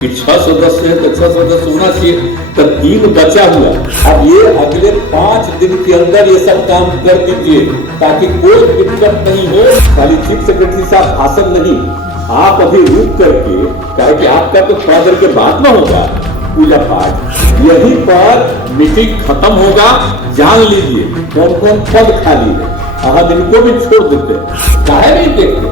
कि 6 सदस्य है तो 6 सदस्य होना चाहिए, तो 3 बचा हुआ। अब ये अगले 5 दिन के अंदर ये सब काम कर दीजिए ताकि कोई दिक्कत नहीं हो। खाली चीफ सेक्रेटरी साहब भाषण नहीं, आप अभी रुक करके, कहे कि आपका तो थोड़ा देर के बाद में होगा पूजा पाठ, यहीं पर मीटिंग खत्म होगा। जान लीजिए कौन कौन पद खाली है, अब इनको भी छोड़ देते, काहे नहीं देखते।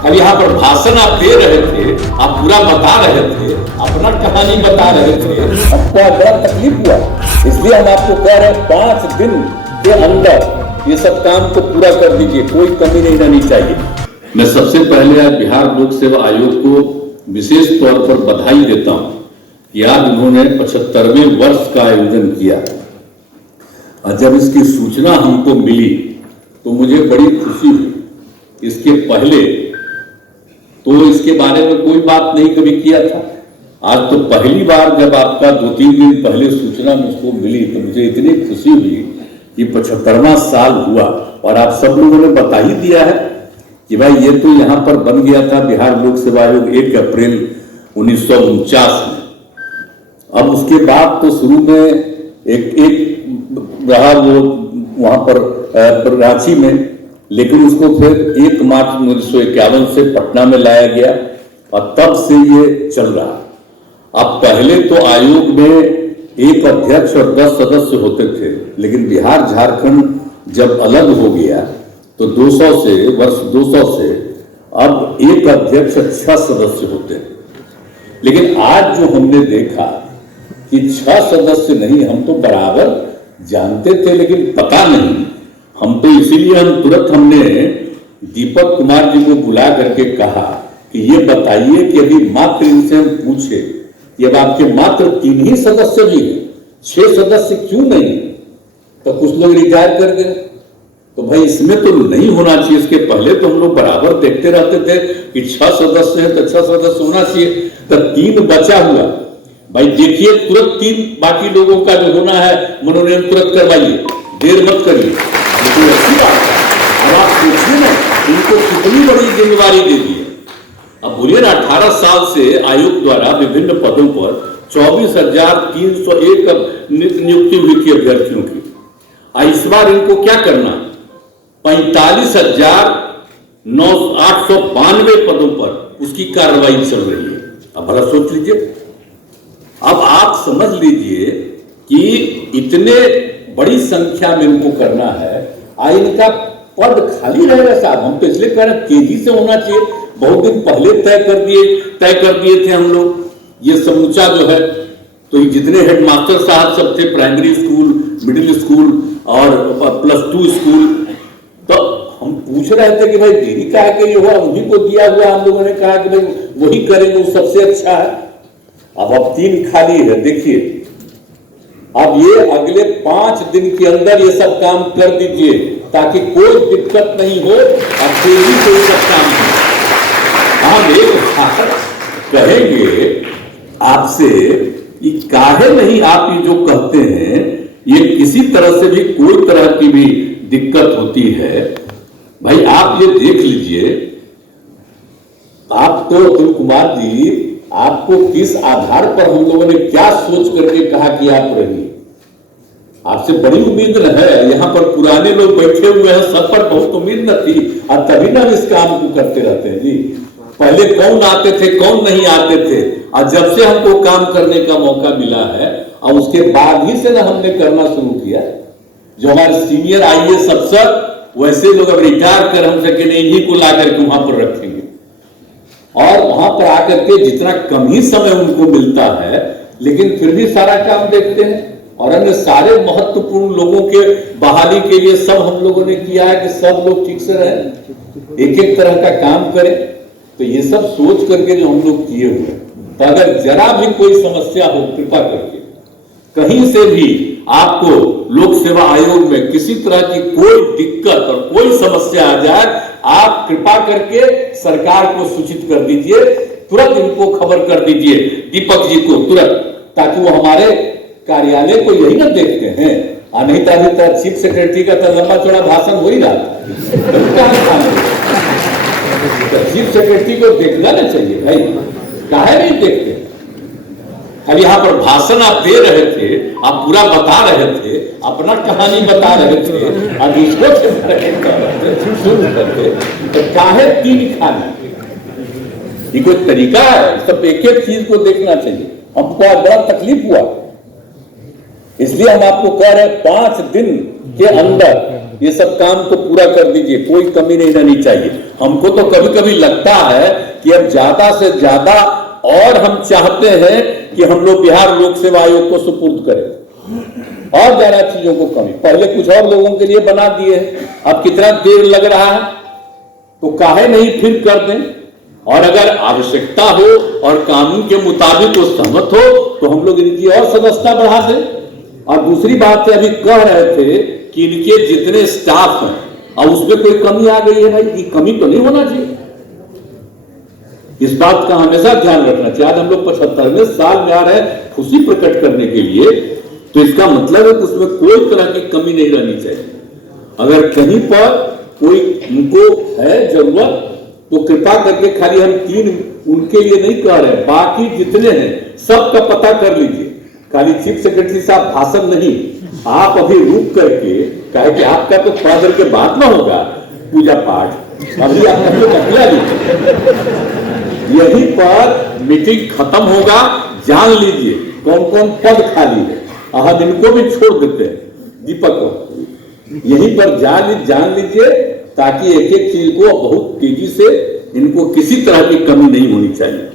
अब यहाँ पर भाषण आप दे रहे थे, आप पूरा बता रहे थे, अपना कहानी बता रहे थे, आपको बड़ा तकलीफ हुआ। इसलिए हम आपको कह रहे हैं 5 दिन के अंदर ये सब काम को पूरा कर दीजिए, कोई कमी नहीं रहनी चाहिए। मैं सबसे पहले आज बिहार लोक सेवा आयोग को विशेष तौर पर बधाई देता हूँ कि आज उन्होंने 75वें वर्ष का आयोजन किया। और जब इसकी सूचना हमको मिली तो मुझे बड़ी खुशी हुई। इसके पहले तो इसके बारे में कोई बात नहीं कभी किया था। आज तो पहली बार जब आपका 2-3 दिन पहले सूचना मुझको मिली तो मुझे इतनी खुशी हुई कि 75वां साल हुआ। और आप सब लोगों ने बता ही दिया है कि भाई ये तो यहाँ पर बन गया था बिहार लोक सेवा आयोग 1 अप्रैल 1949 में। अब उसके बाद तो शुरू में एक रहा वो वहां पर रांची में, लेकिन उसको फिर 1 मार्च 1951 से पटना में लाया गया और तब से ये चल रहा। अब पहले तो आयोग में 1 अध्यक्ष और 10 सदस्य होते थे, लेकिन बिहार झारखंड जब अलग हो गया तो वर्ष 200 से अब 1 अध्यक्ष 6 सदस्य होते हैं। लेकिन आज जो हमने देखा कि 6 सदस्य नहीं, हम तो बराबर जानते थे लेकिन पता नहीं। हम तो इसीलिए हमने दीपक कुमार जी को बुला करके कहा कि ये बताइए कि अभी मात्र इनसे हम पूछे कि अब आपके मात्र 3 ही सदस्य भी हैं, 6 सदस्य क्यों नहीं? तो कुछ लोग रिटायर कर गए। तो भाई इसमें तो नहीं होना चाहिए। इसके पहले तो हम लोग बराबर देखते रहते थे कि 6 सदस्य है तो 6 सदस्य होना चाहिए, तो 3 बचा हुआ। भाई देखिए तुरंत 3 बाकी लोगों का जो होना है मनोनयन तुरंत करवाइए, देर मत करिए। तो अच्छी बात है। अब आप पूछिए ना इनको कितनी बड़ी जिम्मेवारी दे दी है। अब बोलिए ना 18 साल से आयोग द्वारा विभिन्न पदों पर 24,301 नियुक्ति हुई थी अभ्यर्थियों की। इस बार इनको क्या करना, 45,892 पदों पर उसकी कार्रवाई चल रही है। अब भला सोच लीजिए। अब आप समझ लीजिए कि इतने बड़ी संख्या में इनको करना है, इनका पद खाली रहेगा साहब। हम तो इसलिए कह रहे हैं तेजी से होना चाहिए। बहुत दिन पहले तय कर दिए थे हम लोग ये समूचा जो है। तो ये जितने हेडमास्टर साहब सब थे, प्राइमरी स्कूल, मिडिल स्कूल और +2 स्कूल, तो हम पूछ रहे थे कि भाई देरी का है कि ये हुआ, उन्हीं को दिया हुआ। हम लोगों ने कहा कि भाई वही करेंगे, वो सबसे अच्छा है। अब 3 खाली है। देखिए अब ये अगले 5 दिन के अंदर ये सब काम कर दीजिए ताकि कोई दिक्कत नहीं हो और तेजी से सब काम हो। हम एक कहेंगे आपसे कि काहे नहीं आप ये जो कहते हैं, ये किसी तरह से भी कोई तरह की भी दिक्कत होती है। भाई आप ये देख लीजिए, आप तो अतुल कुमार जी, आपको किस आधार पर हम लोगों ने क्या सोच करके कहा कि आप रहिए? आपसे बड़ी उम्मीद है। यहाँ पर पुराने लोग बैठे हुए हैं, सब पर बहुत उम्मीद न थी और तभी ना इस काम को करते रहते हैं जी। पहले कौन आते थे, कौन नहीं आते थे, और जब से हमको काम करने का मौका मिला है और उसके बाद ही से ना हमने करना शुरू किया। जो हमारे सीनियर IAS अफसर, वैसे लोग अब रिटायर कर हम सके नहीं, इन्हीं को ला करके वहां पर रखेंगे और वहां पर आकर के जितना कम ही समय उनको मिलता है, लेकिन फिर भी सारा काम देखते हैं। और अन्य सारे महत्वपूर्ण लोगों के बहाली के लिए सब हम लोगों ने किया है कि सब लोग ठीक से रहें, एक तरह का काम करें। तो ये सब सोच करके जो हम लोग किए हुए, तो अगर जरा भी कोई समस्या हो, कृपा करके कहीं से भी आपको लोक सेवा आयोग में किसी तरह की कोई दिक्कत और कोई समस्या आ जाए, आप कृपा करके सरकार को सूचित कर दीजिए, तुरंत इनको खबर कर दीजिए, दीपक जी को तुरंत, ताकि वो हमारे कार्यालय को यही ना देखते हैं। नहीं तो अभी तक चीफ सेक्रेटरी का तो लंबा चौड़ा भाषण हो ही रहा था। चीफ सेक्रेटरी को देखना ना चाहिए भाई। काहे नहीं देखते? खाली यहाँ पर भाषण आप दे रहे थे, आप पूरा बता रहे थे, अपना कहानी बता रहे थे, अब इसको सुन करके तो काहे तीन खाना? ये कोई तरीका है? सब एक एक चीज को देखना चाहिए। हमको आज बड़ा तकलीफ हुआ, इसलिए हम आपको कह रहे हैं 5 दिन के अंदर ये सब काम को पूरा कर दीजिए, कोई कमी नहीं रहनी चाहिए। हमको तो कभी कभी लगता है कि अब ज्यादा से ज्यादा और हम चाहते हैं कि हम लोग बिहार लोक सेवा आयोग को सुपुर्द करें और ज्यादा चीजों को कमी। पहले कुछ और लोगों के लिए बना दिए हैं, अब कितना देर लग रहा है, तो काहे नहीं फिर कर दें? और अगर आवश्यकता हो और कानून के मुताबिक वो सहमत हो तो हम लोग इनकी और सदस्यता बढ़ा दें। और दूसरी बात है, अभी कह रहे थे कि इनके जितने स्टाफ हैं और उसमें कोई कमी आ गई है। भाई ये कमी तो नहीं होना चाहिए, इस बात का हमेशा ध्यान रखना चाहिए। आज हम लोग 75वें साल में आ रहे हैं खुशी प्रकट करने के लिए, तो इसका मतलब है कि उसमें कोई तरह की कमी नहीं रहनी चाहिए। अगर कहीं पर कोई उनको है जरूरत तो कृपा करके, खाली हम 3 उनके लिए नहीं कह रहे, बाकी जितने हैं सबका पता कर लीजिए। खाली चीफ सेक्रेटरी साहब भाषण नहीं, आप अभी रुक करके, कहे कि आपका तो थोड़ा देर के बाद में होगा पूजा पाठ, अभी आप अकेला लीजिए, यहीं पर मीटिंग खत्म होगा, जान लीजिए कौन कौन पद खाली है। हम इनको भी छोड़ देते हैं, दीपक को यहीं पर जान लीजिए, ताकि एक एक चीज को बहुत तेजी से, इनको किसी तरह की कमी नहीं होनी चाहिए।